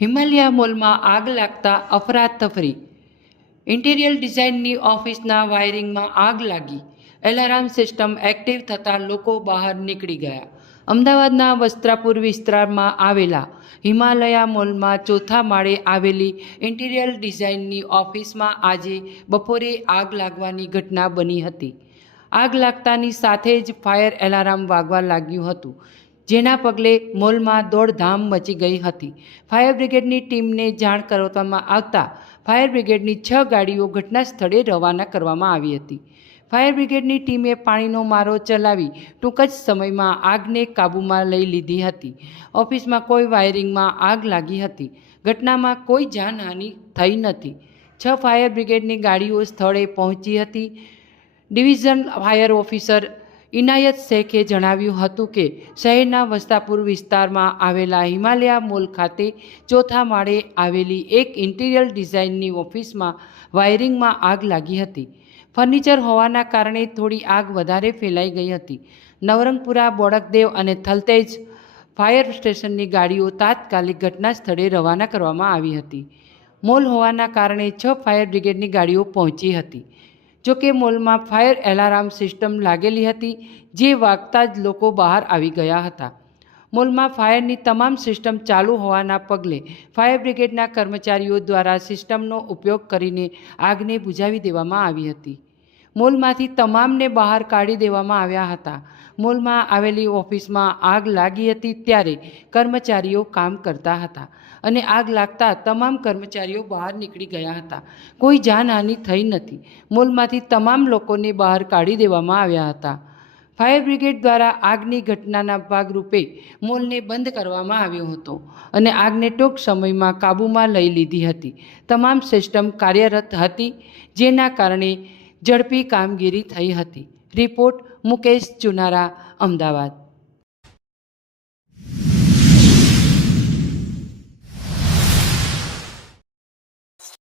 હિમાલયા મોલમાં આગ લાગતા અફરાતફરી. ઇન્ટિરિયર ડિઝાઇનની ઓફિસના વાયરિંગમાં આગ લાગી. એલાર્મ સિસ્ટમ એક્ટિવ થતાં લોકો બહાર નીકળી ગયા. અમદાવાદના વસ્ત્રાપુર વિસ્તારમાં આવેલા હિમાલયા મોલમાં ચોથા માળે આવેલી ઇન્ટિરિયર ડિઝાઇનની ઓફિસમાં આજે બપોરે આગ લાગવાની ઘટના બની હતી. આગ લાગતાની સાથે જ ફાયર એલાર્મ વાગવા લાગ્યું હતું, જેના પગલે મોલમાં દોડધામ મચી ગઈ હતી. ફાયર બ્રિગેડની ટીમને જાણ કરવામાં આવતા ફાયર બ્રિગેડની 6 ગાડીઓ ઘટના સ્થળે રવાના કરવામાં આવી હતી. ફાયર બ્રિગેડની ટીમે પાણીનો મારો ચલાવી ટૂંક જ સમયમાં આગને કાબૂમાં લઈ લીધી હતી. ઓફિસમાં કોઈ વાયરિંગમાં આગ લાગી હતી. ઘટનામાં કોઈ જાનહાનિ થઈ નથી. 6 ફાયર બ્રિગેડની ગાડીઓ સ્થળે પહોંચી હતી. ડિવિઝન ફાયર ઓફિસર ઇનાયત શેખે જણાવ્યું હતું કે શહેરના વસ્ત્રાપુર વિસ્તારમાં આવેલા હિમાલયા મોલ ખાતે ચોથા માળે આવેલી એક ઇન્ટિરિયર ડિઝાઇનની ઓફિસમાં વાયરિંગમાં આગ લાગી હતી. ફર્નિચર હોવાના કારણે થોડી આગ વધારે ફેલાઈ ગઈ હતી. નવરંગપુરા, બોડકદેવ અને થલતેજ ફાયર સ્ટેશનની ગાડીઓ તાત્કાલિક ઘટના સ્થળે રવાના કરવામાં આવી હતી. મોલ હોવાના કારણે 6 ફાયર બ્રિગેડની ગાડીઓ પહોંચી હતી. જોકે મોલમાં ફાયર એલાર્મ સિસ્ટમ લાગેલી હતી, જે વાગતા જ લોકો બહાર આવી ગયા હતા. મોલમાં ફાયરની તમામ સિસ્ટમ ચાલુ હોવાના પગલે ફાયર બ્રિગેડના કર્મચારીઓ દ્વારા સિસ્ટમનો ઉપયોગ કરીને આગને બુઝાવી દેવામાં આવી હતી. મોલમાંથી તમામને બહાર કાઢી દેવામાં આવ્યા હતા. મોલમાં આવેલી ઓફિસમાં આગ લાગી હતી ત્યારે કર્મચારીઓ કામ કરતા હતા અને આગ લાગતા તમામ કર્મચારીઓ બહાર નીકળી ગયા હતા. કોઈ જાનહાનિ થઈ નથી. મોલમાંથી તમામ લોકોને બહાર કાઢી દેવામાં આવ્યા હતા. ફાયર બ્રિગેડ દ્વારા આગની ઘટનાના ભાગરૂપે મોલને બંધ કરવામાં આવ્યો હતો અને આગને ટૂંક સમયમાં કાબૂમાં લઈ લીધી હતી. તમામ સિસ્ટમ કાર્યરત હતી, જેના કારણે ઝડપી કામગીરી થઈ હતી. રિપોર્ટ મુકેશ ચુનારા, અમદાવાદ.